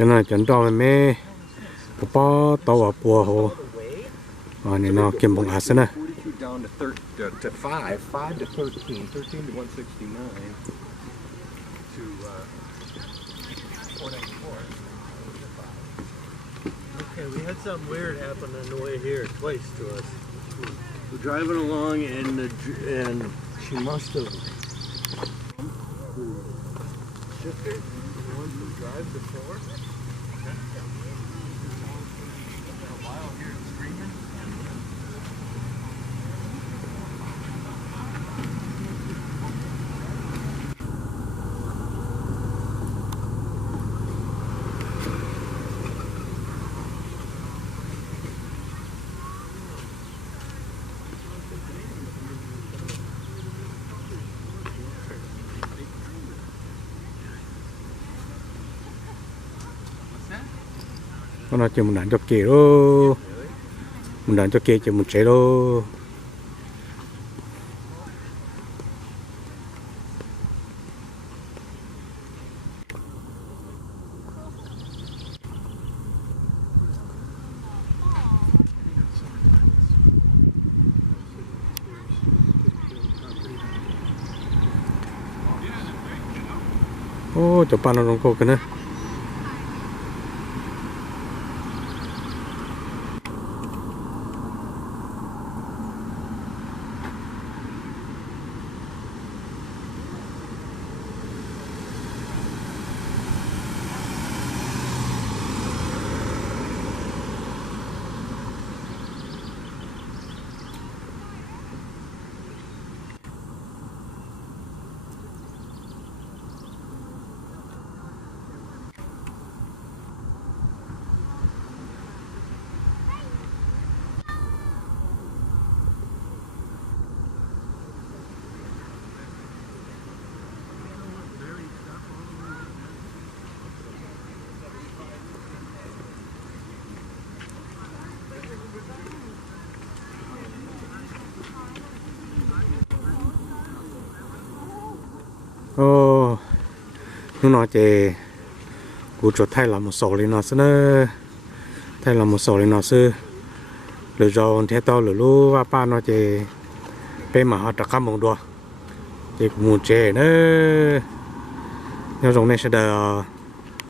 cho nên chọn đo mẹ bỏ tàu vào bùa hồ này nó kiếm bằng hạt nữa down to 5 to 13 to 169 to 494. Okay, we had something weird happen on the way here twice to us. We're driving along and she must have shifted the ones that drive before. A while here screaming. nó chỉ một đàn cho kê đó một đàn cho kê chỉ một chế đó ô chụp pan nó không có cái nữa ô nó nói chè cú chuột thay là một sổ lên nó nữa thay là một sổ lên nó sư rồi rồi thế to rồi lu và ba nó chè bên mà họ đặt cam một đùa chè một chè nữa nhau giống này sẽ đợi